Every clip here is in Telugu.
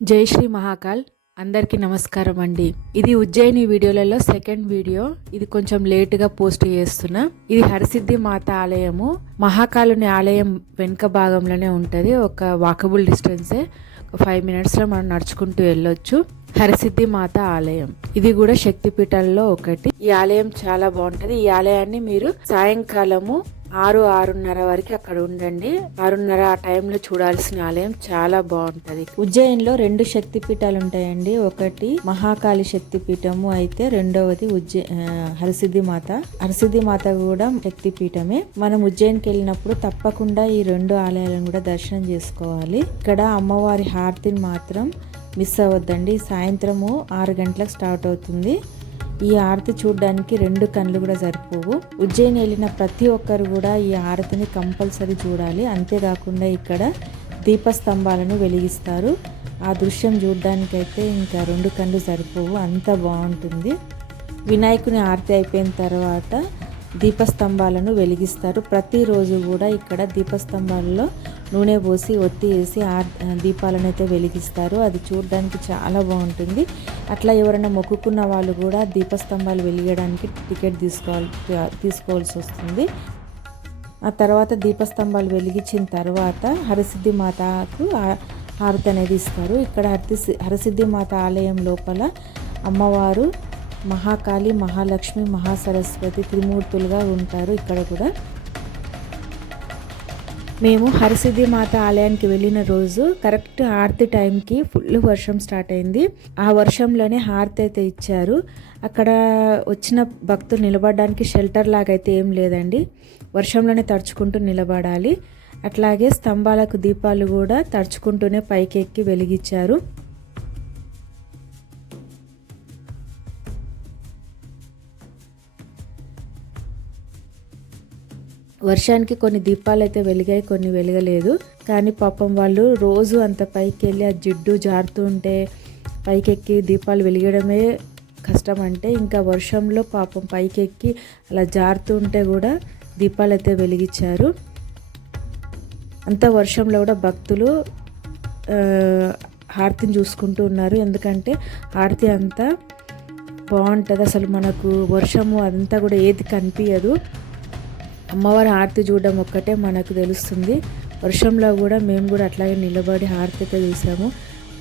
జై శ్రీ మహాకాల్. అందరికీ నమస్కారం అండి. ఇది ఉజ్జయిని వీడియోలలో సెకండ్ వీడియో. ఇది కొంచెం లేటుగా పోస్ట్ చేస్తున్నా. ఇది హరసిద్ధి మాత ఆలయము. మహాకాలుని ఆలయం వెనుక భాగంలోనే ఉంటుంది. ఒక వాకబుల్ డిస్టెన్సే. 5 minutesలో మనం నడుచుకుంటూ వెళ్ళొచ్చు. హరసిద్ధి మాత ఆలయం ఇది కూడా శక్తిపీఠాల్లో ఒకటి. ఈ ఆలయం చాలా బాగుంటది. ఈ ఆలయాన్ని మీరు సాయంకాలము 6-6:30 వరకు అక్కడ ఉండండి. 6:30 ఆ టైంలో చూడాల్సిన ఆలయం చాలా బాగుంటది. ఉజ్జయిన్లో 2 శక్తిపీఠాలు ఉంటాయండి. ఒకటి మహాకాళి శక్తిపీఠము అయితే రెండవది హరసిద్ధి మాత. హరసిద్ధి మాత కూడా శక్తిపీఠమే. మనం ఉజ్జయిన్కి వెళ్ళినప్పుడు తప్పకుండా ఈ 2 ఆలయాలను కూడా దర్శనం చేసుకోవాలి. ఇక్కడ అమ్మవారి హారతిని మాత్రం మిస్ అవ్వద్దండి. సాయంత్రము 6 గంటలకు స్టార్ట్ అవుతుంది. ఈ ఆరతి చూడడానికి 2 కళ్ళు కూడా సరిపోవు. ఉజ్జయిని వెళ్ళిన ప్రతి ఒక్కరు కూడా ఈ ఆరతిని కంపల్సరీ చూడాలి. అంతేకాకుండా ఇక్కడ దీపస్తంభాలను వెలిగిస్తారు. ఆ దృశ్యం చూడడానికైతే ఇంకా 2 కళ్ళు సరిపోవు, అంత బాగుంటుంది. వినాయకుని ఆరతి అయిపోయిన తర్వాత దీపస్తంభాలను వెలిగిస్తారు. ప్రతిరోజు కూడా ఇక్కడ దీపస్తంభాలలో నూనె పోసి ఒత్తి వేసి దీపాలను అయితే వెలిగిస్తారు. అది చూడడానికి చాలా బాగుంటుంది. అట్లా ఎవరైనా మొక్కుకున్న వాళ్ళు కూడా దీపస్తంభాలు వెలిగడానికి టికెట్ తీసుకోవాల్సి వస్తుంది. ఆ తర్వాత దీపస్తంభాలు వెలిగించిన తర్వాత హరసిద్ధి మాతకు హారతి అనేది ఇస్తారు. ఇక్కడ హరసిద్ధి మాత ఆలయం లోపల అమ్మవారు మహాకాళి, మహాలక్ష్మి, మహాసరస్వతి త్రిమూర్తులుగా ఉంటారు. ఇక్కడ కూడా మేము హరసిద్ధి మాత ఆలయానికి వెళ్ళిన రోజు కరెక్ట్ హారతి టైంకి ఫుల్ వర్షం స్టార్ట్ అయింది. ఆ వర్షంలోనే హారతి అయితే ఇచ్చారు. అక్కడ వచ్చిన భక్తులు నిలబడడానికి షెల్టర్ లాగా అయితే ఏం లేదండి. వర్షంలోనే తడుచుకుంటూ నిలబడాలి. అట్లాగే స్తంభాలకు దీపాలు కూడా తడుచుకుంటూనే పైకి ఎక్కి వెలిగించారు. వర్షానికి కొన్ని దీపాలు అయితే వెలిగాయి, కొన్ని వెలగలేదు. కానీ పాపం వాళ్ళు రోజు అంత పైకి వెళ్ళి ఆ జిడ్డు జారుతూ ఉంటే పైకెక్కి దీపాలు వెలిగడమే కష్టం. అంటే ఇంకా వర్షంలో పాపం పైకెక్కి అలా జారుతూ ఉంటే కూడా దీపాలు అయితే వెలిగించారు. అంత వర్షంలో కూడా భక్తులు హారతిని చూసుకుంటూ ఉన్నారు. ఎందుకంటే హారతి అంతా బాగుంటుంది. అసలు మనకు వర్షము అంతా కూడా ఏది కనిపించదు. అమ్మవారి హారతి చూడడం ఒక్కటే మనకు తెలుస్తుంది. వర్షంలో కూడా మేము కూడా అట్లాగే నిలబడి హారతి అయితే చూసాము.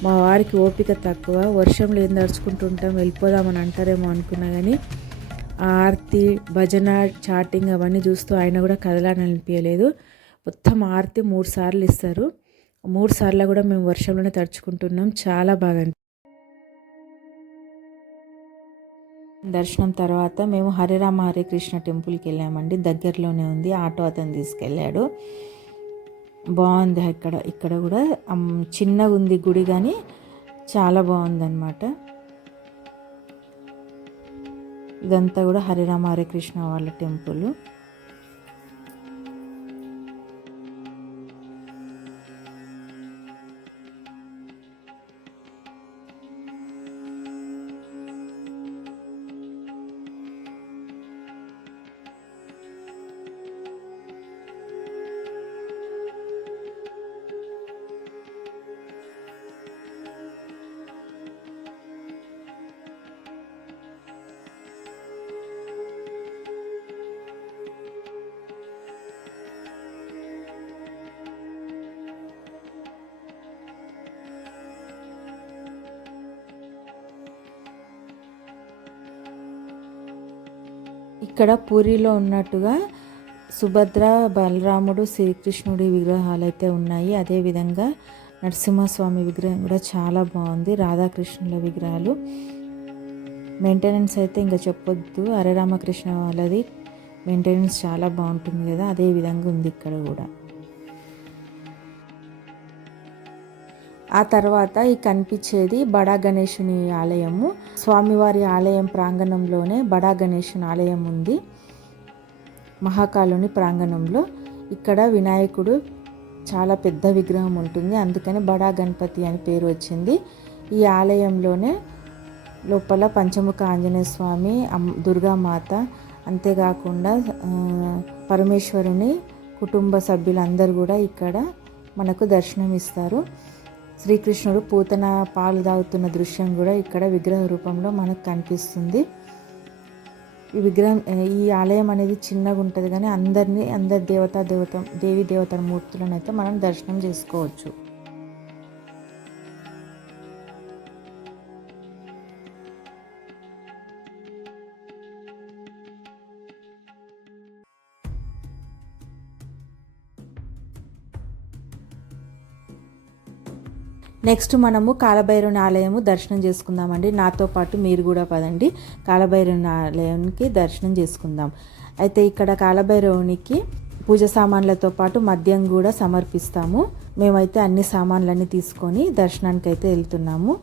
మా వారికి ఓపిక తక్కువ. వర్షంలో ఏం నడుచుకుంటుంటాం, వెళ్ళిపోదామని అంటారేమో అనుకున్నా. కానీ ఆ హారతి, భజన, చాటింగ్ అవన్నీ చూస్తూ ఆయన కూడా కదలాలని అనిపించలేదు. మొత్తం హారతి 3 సార్లు ఇస్తారు. 3 సార్లు కూడా మేము వర్షంలోనే తడుచుకుంటున్నాం. చాలా బాగా. దర్శనం తర్వాత మేము హరిరామ హరే కృష్ణ టెంపుల్కి వెళ్ళామండి. దగ్గరలోనే ఉంది. ఆటో అతను తీసుకెళ్ళాడు. బాగుంది. ఇక్కడ కూడా చిన్నగా ఉంది గుడి, కానీ చాలా బాగుందన్నమాట. ఇదంతా కూడా హరిరామ హరే కృష్ణ వాళ్ళ టెంపుల్. ఇక్కడ పూరిలో ఉన్నట్టుగా సుభద్ర, బలరాముడు, శ్రీకృష్ణుడి విగ్రహాలు అయితే ఉన్నాయి. అదేవిధంగా నరసింహస్వామి విగ్రహం కూడా చాలా బాగుంది. రాధాకృష్ణుల విగ్రహాలు. మెయింటెనెన్స్ అయితే ఇంకా చెప్పొద్దు. హరిరామకృష్ణ వాళ్ళది మెయింటెనెన్స్ చాలా బాగుంటుంది కదా, అదే విధంగా ఉంది ఇక్కడ కూడా. ఆ తర్వాత ఈ కనిపించేది బడా గణేశుని ఆలయము. స్వామివారి ఆలయం ప్రాంగణంలోనే బడా గణేశుని ఆలయం ఉంది. మహాకాలుని ప్రాంగణంలో ఇక్కడ వినాయకుడు చాలా పెద్ద విగ్రహం ఉంటుంది. అందుకని బడా గణపతి అని పేరు వచ్చింది. ఈ ఆలయంలోనే లోపల పంచముఖ ఆంజనేయ స్వామి, దుర్గామాత, అంతేకాకుండా పరమేశ్వరుని కుటుంబ సభ్యులందరూ కూడా ఇక్కడ మనకు దర్శనం ఇస్తారు. శ్రీకృష్ణుడు పూతన పాలు తాగుతున్న దృశ్యం కూడా ఇక్కడ విగ్రహ రూపంలో మనకు కనిపిస్తుంది. ఈ ఆలయం అనేది చిన్నగా ఉంటుంది కానీ అందరి దేవీ దేవతల మూర్తులను అయితే మనం దర్శనం చేసుకోవచ్చు. నెక్స్ట్ మనము కాలభైరవుని ఆలయము దర్శనం చేసుకుందామండి. నాతో పాటు మీరు కూడా పదండి, కాలభైరవుని ఆలయానికి దర్శనం చేసుకుందాం. అయితే ఇక్కడ కాలభైరవునికి పూజ సామాన్లతో పాటు మద్యం కూడా సమర్పిస్తాము. మేమైతే అన్ని సామాన్లన్నీ తీసుకొని దర్శనానికి అయితే వెళ్తున్నాము.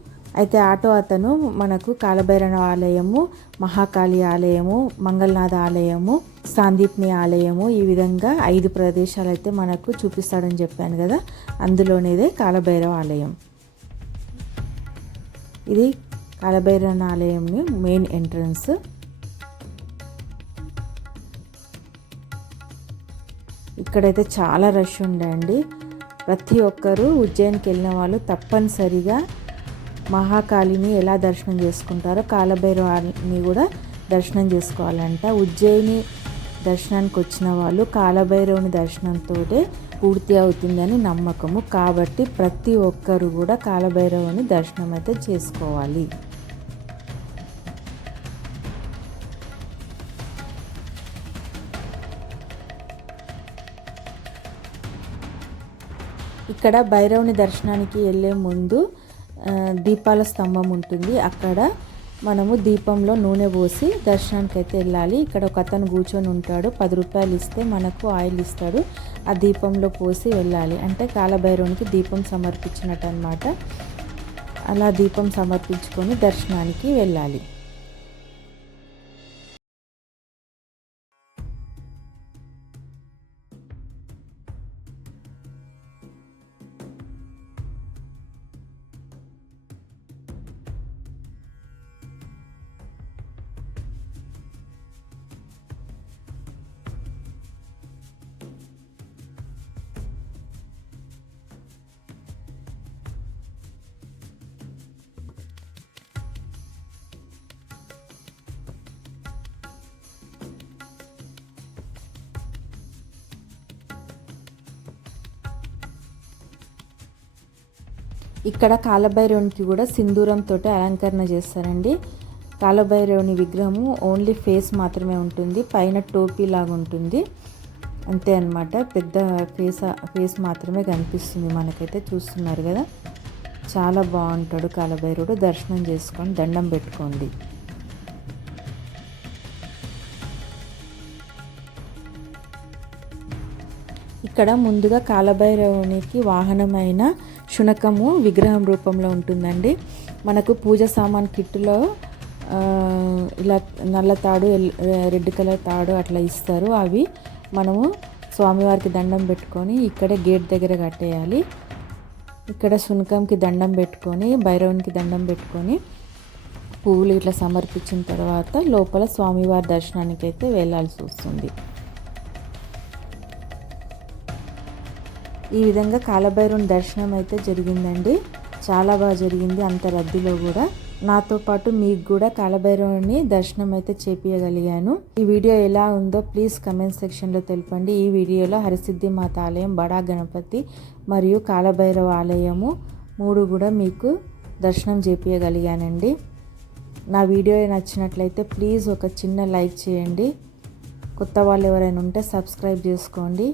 అయితే ఆటో అతను మనకు కాలభైరవ ఆలయము, మహాకాళి ఆలయము, మంగళనాథ ఆలయము, సాందీప్ని ఆలయము, ఈ విధంగా 5 ప్రదేశాలు అయితే మనకు చూపిస్తాడని చెప్పాను కదా, అందులోనేదే కాలభైరవ ఆలయం. ఇది కాలభైరవ ఆలయం మెయిన్ ఎంట్రన్స్. ఇక్కడైతే చాలా రష్ ఉండండి. ప్రతి ఒక్కరూ ఉజ్జయినికి వెళ్ళిన వాళ్ళు తప్పనిసరిగా మహాకాళిని ఎలా దర్శనం చేసుకుంటారో కాలభైరవాన్ని కూడా దర్శనం చేసుకోవాలంట. ఉజ్జయిని దర్శనానికి వచ్చిన వాళ్ళు కాలభైరవుని దర్శనంతో పూర్తి అవుతుందని నమ్మకము. కాబట్టి ప్రతి ఒక్కరు కూడా కాలభైరవుని దర్శనం అయితే చేసుకోవాలి. ఇక్కడ భైరవుని దర్శనానికి వెళ్ళే ముందు దీపాల స్తంభం ఉంటుంది. అక్కడ మనము దీపంలో నూనె పోసి దర్శనానికి అయితే వెళ్ళాలి. ఇక్కడ ఒక అతను కూర్చొని ఉంటాడు, 10 రూపాయలు ఇస్తే మనకు ఆయిల్ ఇస్తాడు. ఆ దీపంలో పోసి వెళ్ళాలి, అంటే కాలభైరవునికి దీపం సమర్పించినట్టు అన్నమాట. అలా దీపం సమర్పించుకొని దర్శనానికి వెళ్ళాలి. ఇక్కడ కాలభైరవునికి కూడా సింధూరంతో అలంకరణ చేస్తారండి. కాలభైరవుని విగ్రహము ఓన్లీ ఫేస్ మాత్రమే ఉంటుంది, పైన టోపీ లాగా ఉంటుంది, అంతే అన్నమాట. పెద్ద ఫేస్ మాత్రమే కనిపిస్తుంది మనకైతే. చూస్తున్నారు కదా, చాలా బాగుంటాడు కాలభైరవుడు. దర్శనం చేసుకొని దండం పెట్టుకోండి. ఇక్కడ ముందుగా కాలభైరవునికి వాహనమైన శునకము విగ్రహం రూపంలో ఉంటుందండి. మనకు పూజ సామాన్ కిట్లో ఇలా నల్ల తాడు, రెడ్ కలర్ తాడు అట్లా ఇస్తారు. అవి మనము స్వామివారికి దండం పెట్టుకొని ఇక్కడే గేట్ దగ్గర కట్టేయాలి. ఇక్కడ శునకంకి దండం పెట్టుకొని, భైరవునికి దండం పెట్టుకొని పువ్వులు ఇట్లా సమర్పించిన తర్వాత లోపల స్వామివారి దర్శనానికి అయితే వెళ్ళాల్సి వస్తుంది. ఈ విధంగా కాలభైరవుని దర్శనం అయితే జరిగిందండి. చాలా బాగా జరిగింది, అంత రద్దీలో కూడా. నాతో పాటు మీకు కూడా కాలభైరవుని దర్శనం అయితే చేపించగలిగాను. ఈ వీడియో ఎలా ఉందో ప్లీజ్ కమెంట్ సెక్షన్లో తెలపండి. ఈ వీడియోలో హరసిద్ధి మాత ఆలయం, బడా గణపతి మరియు కాలభైరవ ఆలయము 3 కూడా మీకు దర్శనం చేపించగలిగానండి. నా వీడియో నచ్చినట్లయితే ప్లీజ్ ఒక చిన్న లైక్ చేయండి. కొత్త వాళ్ళు ఎవరైనా ఉంటే సబ్స్క్రైబ్ చేసుకోండి.